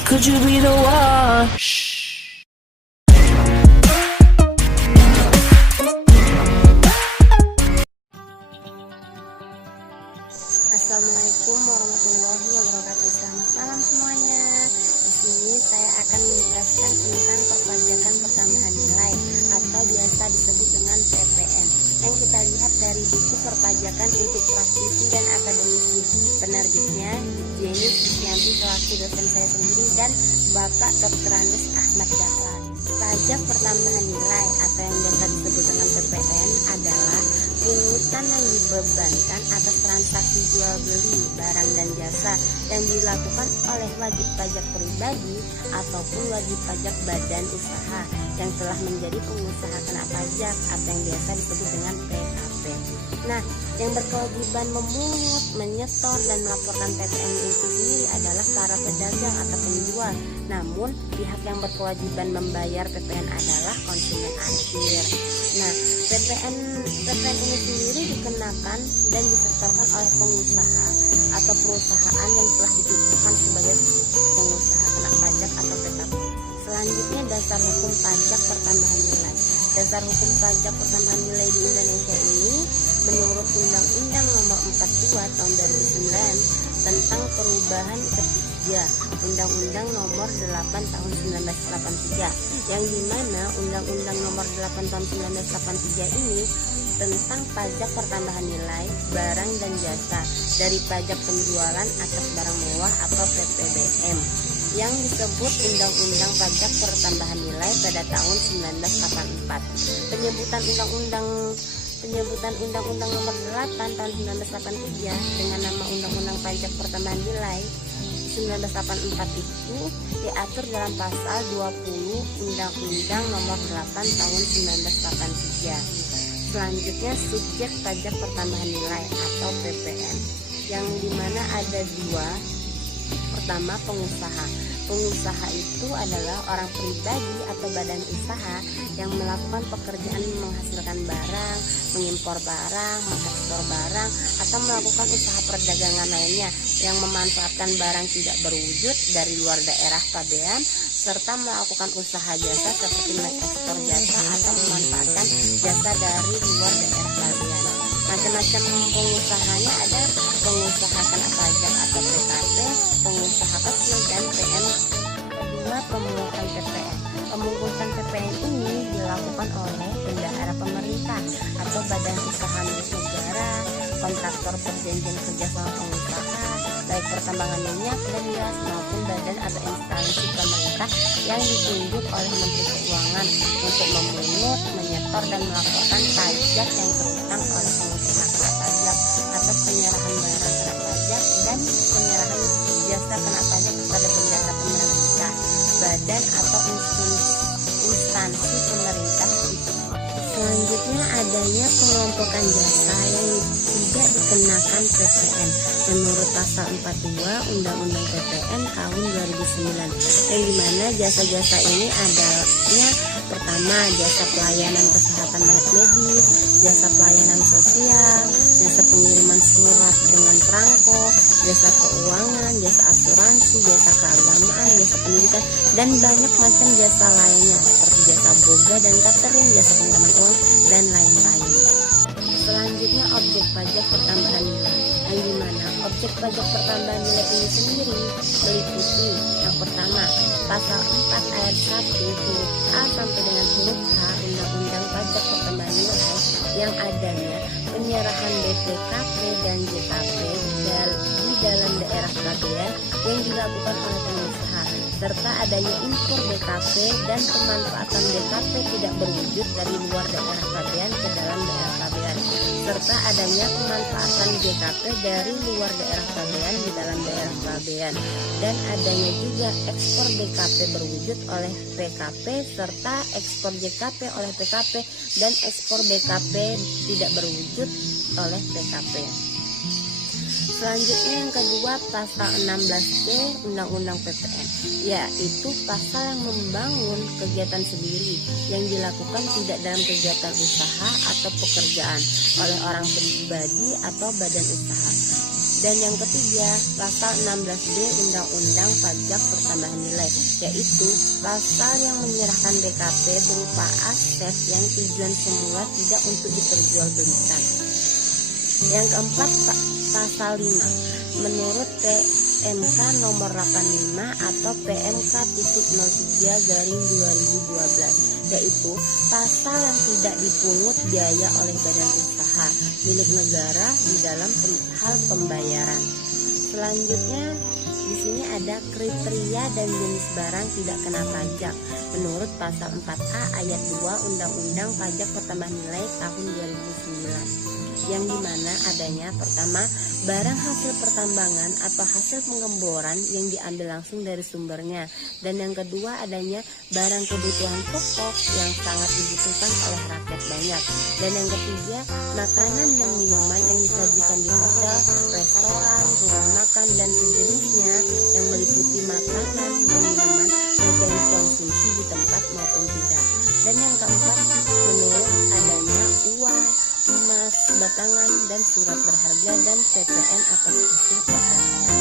could you be the one? Assalamualaikum warahmatullahi wabarakatuh. Selamat malam semuanya. Di sini saya akan menjelaskan tentang perpajakan pertambahan nilai atau biasa disebut dengan PPN yang kita lihat dari buku Perpajakan untuk Praktisi dan Akademisi. Penerbitnya Jenny Susianti selaku dosen saya sendiri dan Bapak Dr. Andes Ahmad Dahlan. Pajak pertambahan nilai atau yang biasa disebut dengan PPN adalah pungutan yang dibebankan atas transaksi jual beli barang dan jasa yang dilakukan oleh wajib pajak pribadi ataupun wajib pajak badan usaha yang telah menjadi pengusaha kena pajak atau yang biasa disebut dengan PKP. Nah, yang berkewajiban memungut, menyetor dan melaporkan PPN itu sendiri adalah para pedagang atau penjual. Namun, pihak yang berkewajiban membayar PPN adalah konsumen akhir. Nah, PPN ini sendiri dikenakan dan disetorkan oleh pengusaha atau perusahaan yang telah ditentukan sebagai pengusaha kena pajak atau PKP. Selanjutnya, dasar hukum pajak pertambahan nilai. Dasar hukum pajak pertambahan nilai di Indonesia ini menurut Undang-Undang Nomor 42 Tahun 2009 tentang perubahan ketiga Undang-Undang Nomor 8 Tahun 1983, yang dimana Undang-Undang Nomor 8 Tahun 1983 ini tentang pajak pertambahan nilai barang dan jasa dari pajak penjualan atas barang mewah atau PPBM yang disebut Undang-Undang Pajak Pertambahan Nilai pada tahun 1984. Penyebutan Undang-Undang Nomor 8 Tahun 1983 dengan nama Undang-Undang Pajak Pertambahan Nilai 1984 itu diatur dalam pasal 20 Undang-Undang Nomor 8 Tahun 1983. Selanjutnya, subjek pajak pertambahan nilai atau PPN, yang dimana ada dua. Pertama, pengusaha. Pengusaha itu adalah orang pribadi atau badan usaha yang melakukan pekerjaan menghasilkan barang, mengimpor barang, mengekspor barang, atau melakukan usaha perdagangan lainnya yang memanfaatkan barang tidak berwujud dari luar daerah pabean, serta melakukan usaha jasa seperti mengekspor jasa atau memanfaatkan jasa dari luar daerah pabean. Macam-macam pengusahanya ada pengusaha kena pajak atau PKP, pengusaha kecil dan PM. Kedua, pemungutan PPN. Pemungutan PPN ini dilakukan oleh bendahara pemerintah atau badan usaha milik negara, kontraktor perjanjian kerjasama pengusaha, baik pertambangan minyak dan gas maupun badan atau instansi pemerintah yang ditunjuk oleh Menteri Keuangan untuk memungut, menyetor dan melaporkan pajak yang terutang oleh pengusaha kena pajak atas penyerahan barang kena pajak dan penyerahan jasa kena pajak kepada bendahara pemerintah, badan atau instansi pemerintah itu. Selanjutnya, adanya pengelompokan jasa yang tidak dikenakan PPN menurut pasal 42 Undang-Undang PPN tahun 2009, yang dimana jasa-jasa ini adanya pertama, jasa pelayanan kesehatan medis, jasa pelayanan sosial, jasa pengiriman surat dengan perangko, jasa keuangan, jasa asuransi, jasa keagamaan, jasa pendidikan, dan banyak macam jasa lainnya seperti jasa boga dan catering, jasa pengiriman uang, dan lain-lain. Selanjutnya, objek pajak pertambahan nilai, yang dimana objek pajak pertambahan nilai ini sendiri meliputi yang pertama, pasal 4 ayat 1 huruf A sampai dengan huruf H Undang-Undang Pajak Pertambahan Nilai yang adanya penyerahan BPKP dan JKP di dalam daerah pabean yang dilakukan oleh pengusaha, serta adanya impor BKP dan pemanfaatan BKP tidak berwujud dari luar daerah pabean ke dalam daerah pabean, serta adanya pemanfaatan JKP dari luar daerah pabean di dalam daerah pabean, dan adanya juga ekspor BKP berwujud oleh PKP serta ekspor JKP oleh PKP dan ekspor BKP tidak berwujud oleh PKP. Selanjutnya yang kedua, pasal 16C Undang-Undang PPN, yaitu pasal yang membangun kegiatan sendiri yang dilakukan tidak dalam kegiatan usaha atau pekerjaan oleh orang pribadi atau badan usaha. Dan yang ketiga, pasal 16B Undang-Undang Pajak Pertambahan Nilai, yaitu pasal yang menyerahkan BKP berupa aset yang tujuan semula tidak untuk diperjualbelikan. Yang keempat, pasal 5 menurut PMK nomor 85 atau PMK 03/2012, yaitu pasal yang tidak dipungut biaya oleh badan usaha milik negara di dalam hal pembayaran. Selanjutnya di sini ada kriteria dan jenis barang tidak kena pajak menurut pasal 4A ayat 2 Undang-Undang Pajak Pertambahan Nilai tahun 2009. Yang dimana adanya pertama, barang hasil pertambangan atau hasil penggemboran yang diambil langsung dari sumbernya. Dan yang kedua adanya barang kebutuhan pokok yang sangat dibutuhkan oleh rakyat banyak. Dan yang ketiga, makanan dan minuman yang disajikan di hotel, restoran, rumah makan dan sejenisnya yang meliputi makanan dan minuman baik yang dikonsumsi di tempat maupun tidak. Dan yang keempat, menurut adanya uang, emas, batangan, dan surat berharga dan PPN atas hasil pertanian.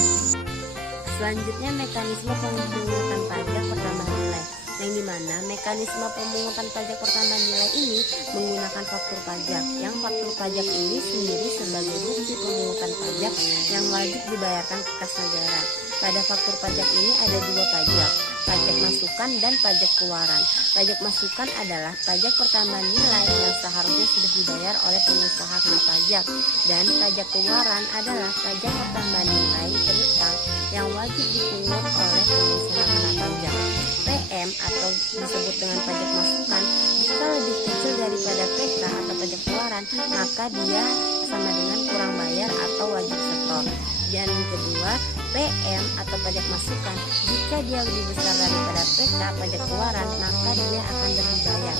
Selanjutnya, mekanisme pemungutan pajak pertambahan nilai, yang dimana mekanisme pemungutan pajak pertambahan nilai ini menggunakan faktur pajak, yang faktur pajak ini sendiri sebagai bukti pemungutan pajak yang wajib dibayarkan ke kas negara. Pada faktur pajak ini ada dua pajak, pajak masukan dan pajak keluaran. Pajak masukan adalah pajak pertambahan nilai yang seharusnya sudah dibayar oleh pengusaha kena pajak, dan pajak keluaran adalah pajak pertambahan nilai berutang yang wajib dipungut oleh pengusaha kena pajak. PM atau disebut dengan pajak masukan jika lebih kecil daripada PK atau pajak keluaran, maka dia sama dengan kurang bayar atau wajib setor. Dan kedua, PM atau pajak masukan jika dia lebih besar daripada PK pajak keluaran, maka dia akan lebih bayar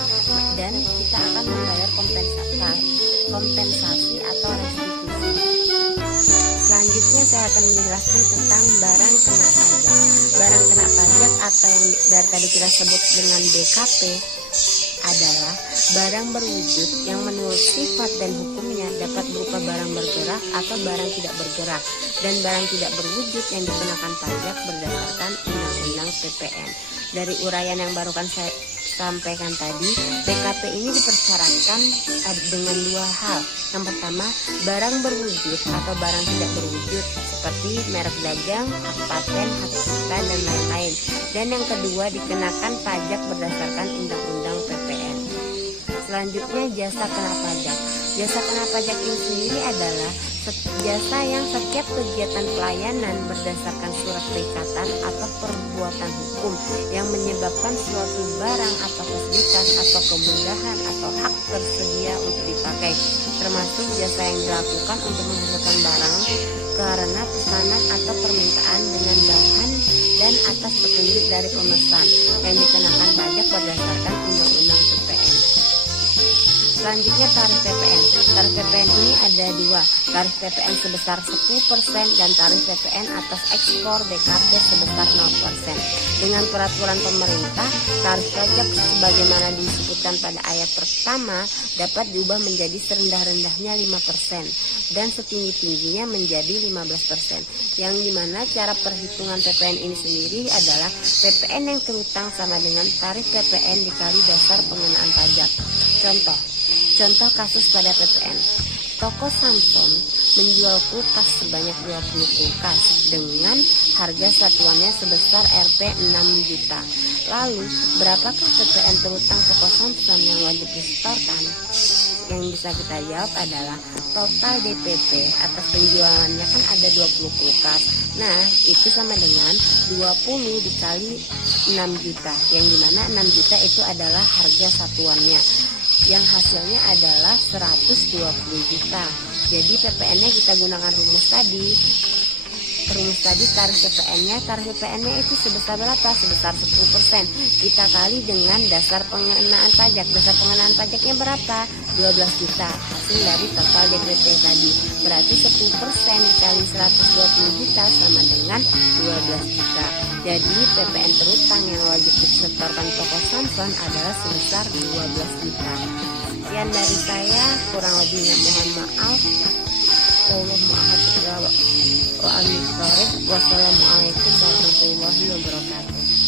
dan kita akan membayar kompensasi atau restitusi. Selanjutnya saya akan menjelaskan tentang barang kena pajak. Barang kena pajak atau yang dari tadi kita sebut dengan BKP adalah barang berwujud yang menurut sifat dan hukumnya dapat berupa barang bergerak atau barang tidak bergerak, dan barang tidak berwujud yang dikenakan pajak berdasarkan Undang-Undang PPN. Dari uraian yang barusan saya sampaikan tadi, BKP ini dipersyaratkan dengan dua hal. Yang pertama, barang berwujud atau barang tidak berwujud seperti merek dagang, hak paten, hak cipta, dan lain-lain. Dan yang kedua, dikenakan pajak berdasarkan Undang-Undang PPN. Selanjutnya, jasa kena pajak. Jasa kena pajak ini sendiri adalah jasa yang setiap kegiatan pelayanan berdasarkan surat perikatan atau perbuatan hukum yang menyebabkan suatu barang atau fasilitas atau kemudahan atau hak tersedia untuk dipakai, termasuk jasa yang dilakukan untuk menghasilkan barang karena pesanan atau permintaan dengan bahan dan atas petunjuk dari pemesan yang dikenakan pajak berdasarkan Undang-Undang PPN. Selanjutnya, tarif PPN. Tarif PPN ini ada dua, tarif PPN sebesar 10% dan tarif PPN atas ekspor BKP sebesar 0%. Dengan peraturan pemerintah, tarif pajak sebagaimana disebutkan pada ayat pertama dapat diubah menjadi serendah-rendahnya 5% dan setinggi-tingginya menjadi 15%. Yang dimana cara perhitungan PPN ini sendiri adalah PPN yang terutang sama dengan tarif PPN dikali dasar pengenaan pajak. Contoh kasus pada PPN. Toko Samson menjual kulkas sebanyak 20 kulkas dengan harga satuannya sebesar Rp 6 juta. Lalu, berapakah PPN terutang toko Samson yang wajib disetorkan? Yang bisa kita jawab adalah total DPP atas penjualannya kan ada 20 kulkas. Nah, itu sama dengan 20 dikali 6 juta. Yang dimana 6 juta itu adalah harga satuannya, yang hasilnya adalah 120 juta. Jadi PPN-nya kita gunakan rumus tadi tarif PPN-nya itu sebesar berapa? Sebesar 10%. Kita kali dengan dasar pengenaan pajak. Dasar pengenaan pajaknya berapa? 12 juta. Hasil dari total DPP tadi. Berarti 10% dikali 120 juta sama dengan 12 juta. Jadi PPN terutang yang wajib disetorkan toko Samson adalah sebesar 12 juta. Sekian dari saya, kurang lebihnya mohon maaf. Allah maha Wassalamualaikum warahmatullahi wabarakatuh.